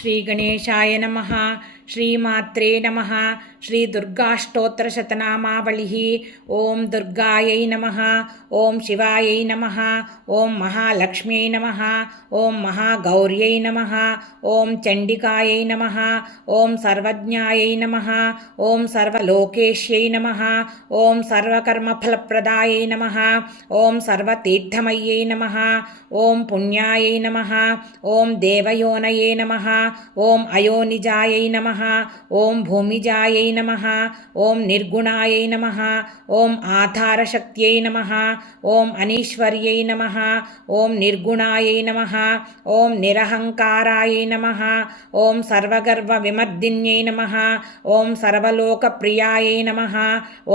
శ్రీ గణేశాయ నమః. శ్రీమాత్రే నమః. శ్రీ దుర్గాష్టోత్తరశతనామావళి. ఓం దుర్గాయై నమః. ఓం శివాయై నమః. ఓం మహాలక్ష్మ్యై నమః. ఓం మహాగౌర్యై నమః. ఓం చండికాయై నమః. ఓం సర్వజ్ఞాయై నమః. ఓం సర్వలోకేశ్యై నమః. ఓం సర్వకర్మఫలప్రదాయై నమః. ఓం సర్వతీర్థమయ్యై నమః. ఓం పుణ్యాయై నమః. ఓం దేవయోనయే నమః. ఓం అయోనిజాయై నమః. ఓం భూమిజాయై నమః. ఓం నిర్గుణాయై నమః. ఓం ఆధారశక్త్యై నమః. ఓం అనీశ్వర్యై నమః. ఓం నిర్గుణాయై నమః. ఓం నిరహంకారాయై నమః. ఓం సర్వగర్వ విమర్దిన్యై నమః. ఓం సర్వలోకప్రియాయై నమః.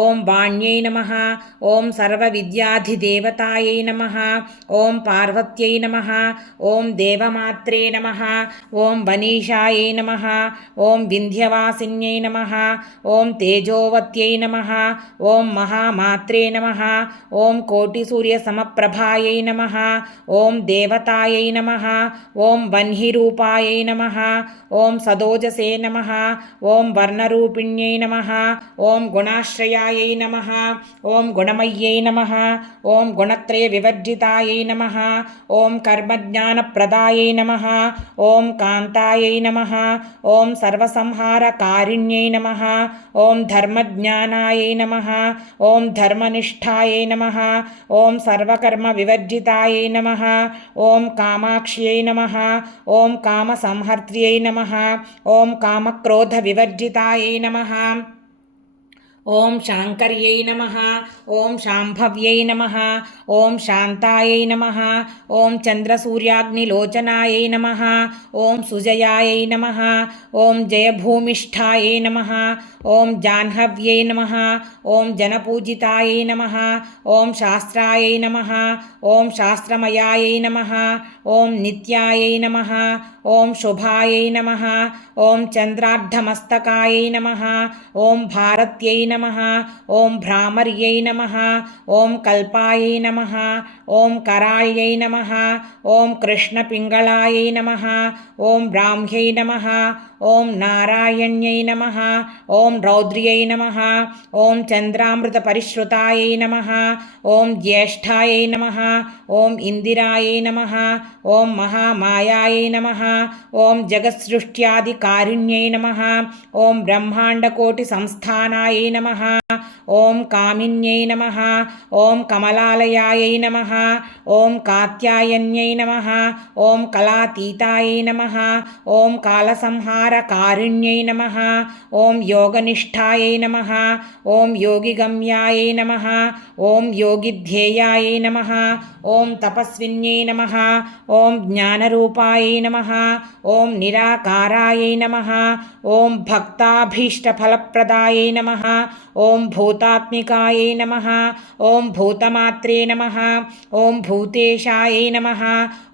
ఓం వాణ్యై నమః. ఓం సర్వవిద్యాధిదేవతాయై నమః. ఓం పార్వత్యై నమః. ఓం దేవమాత్రే నమః. ఓం వనీషాయై నమః. ఓం వింధ్యవాసిన్యై నమః. ఓం తేజోవత్యై నమః. ఓం మహామాత్రే నమః. ఓం కోటిసూర్యసమప్రభాయై నమః. ఓం దేవతాయై నమః. ఓం వన్హిరూపాయై నమః. ఓం సదోజసే నమః. ఓం వర్ణరూపిణ్యై నమః. ఓం గుణాశ్రయాయై నమః. ఓం గుణమయ్యై నమః. ఓం గుణత్రయ వివర్జితాయై నమః. ఓం కర్మజ్ఞానప్రదాయై నమః. ఓం కాంతాయై నమః. ఓం సర్వసంహారకారిణ్యై నమః. ఓం ధర్మజ్ఞానాయై నమః. ఓం ధర్మనిష్ఠాయై నమః. ఓం సర్వకర్మ వివర్జితాయై నమః. ఓం కామాక్ష్యై నమః. ఓం కామసంహర్త్ర్యై నమః. ఓం కామక్రోధ వివర్జితాయై నమః. ఓం శాంకర్యై నమః. ఓం శాంభవ్యై నమః. ఓం శాంతాయై నమః. ఓం చంద్రసూర్యాగ్నిలోచనాయై నమః. ఓం సుజయాయై నమః. ఓం జయభూమిష్ఠాయై నమః. ఓం జాహ్నవ్యై నమః. ఓం జనపూజితాయై నమః. ఓం శాస్త్రాయై నమః. ఓం శాస్త్రమయాయై నమః. ఓం నిత్యాయై నమః. ఓం శుభాయై నమః. ఓం చంద్రార్ధమస్తకాయై నమః. ఓం భారత్యై నమః. ఓం భ్రామర్యై నమః. ఓం కల్పాయై నమః. ఓం కరాళ్యై నమః. ఓం కృష్ణపింగళాయై నమః. ఓం బ్రాహ్మ్యై నమః. ఓం నారాయణ్యై నమః. ఓం రౌద్ర్యై నమః. ఓం చంద్రామృతపరిశ్రుతాయై నమః. ఓం జ్యేష్ఠాయై నమః. ఓం ఇందిరాయై నమః. ఓం మహామాయాయై నమః. ఓం జగత్సృష్ట్యాదికారిణ్యై నమః. ఓం బ్రహ్మాండకోటిసంస్థానాయై నమః. ఓం కామిన్యై నమః. ఓం కమలాలయాయై నమః. ఓం కాత్యాయన్యై నమః. ఓం కళాతీతాయై నమః. ఓం కాలసంహారకారిణ్యై నమః. ఓం యోగనిష్ఠాయై నమః. ఓం యోగిగమ్యాయై నమః. ఓం యోగిధ్యేయాయై నమః. ఓం తపస్విన్యై నమః. ఓం జ్ఞానరూపాయై నమః. ఓం నిరాకారాయై నమః. ఓం భక్తాభీష్టఫలప్రదాయై నమః. ఓం భూతాత్మికాయై నమః. ఓం భూతమాత్రే నమః. ఓం భూతేశాయై నమః.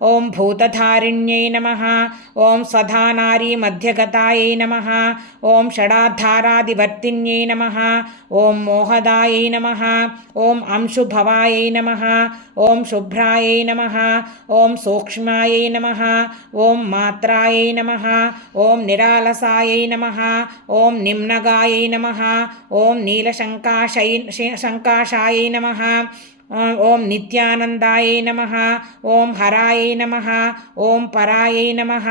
ఓం భూతధారిణ్యై నమః. ఓం స్వధానారీ మధ్యగతాయై నమః. ఓం షడాధారాదివర్తిన్యై నమః. ఓం మోహదాయై నమః. ఓం అంశుభవాయై నమః. ఓం శుభ్రాయై నమః. ఓం సూక్ష్మాయై నమః. ఓం మాత్రాయై నమః. ఓం నిరాలసాయై నమః. ఓం నిమ్నగాయై నమః. ఓం నీలశంకాశాయై నమః. ఓం నిత్యానందాయై నమః. ఓం హరాయై నమః. ఓం పరాయై నమః.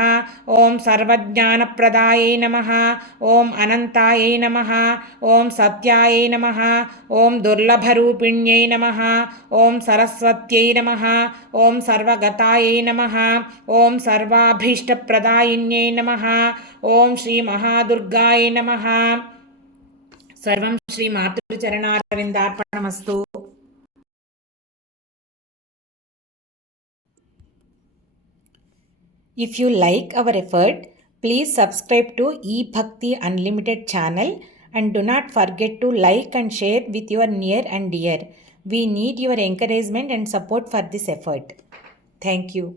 ఓం సర్వజ్ఞానప్రదాయై నమః. ఓం అనంతాయై నమః. ఓం సత్యాయై నమః. ఓం దుర్లభరూపిణ్యై నమః. ఓం సరస్వత్యై నమః. ఓం సర్వగతాయై నమః. ఓం సర్వాభీష్టప్రదాయిన్యై నమః. ఓం శ్రీ మహాదుర్గాయై నమః. సర్వం శ్రీ మాతృచరణారవిందార్పణమస్తు. If you like our effort, please subscribe to eBhakti Unlimited channel and do not forget to like and share with your near and dear. We need your encouragement and support for this effort. Thank you.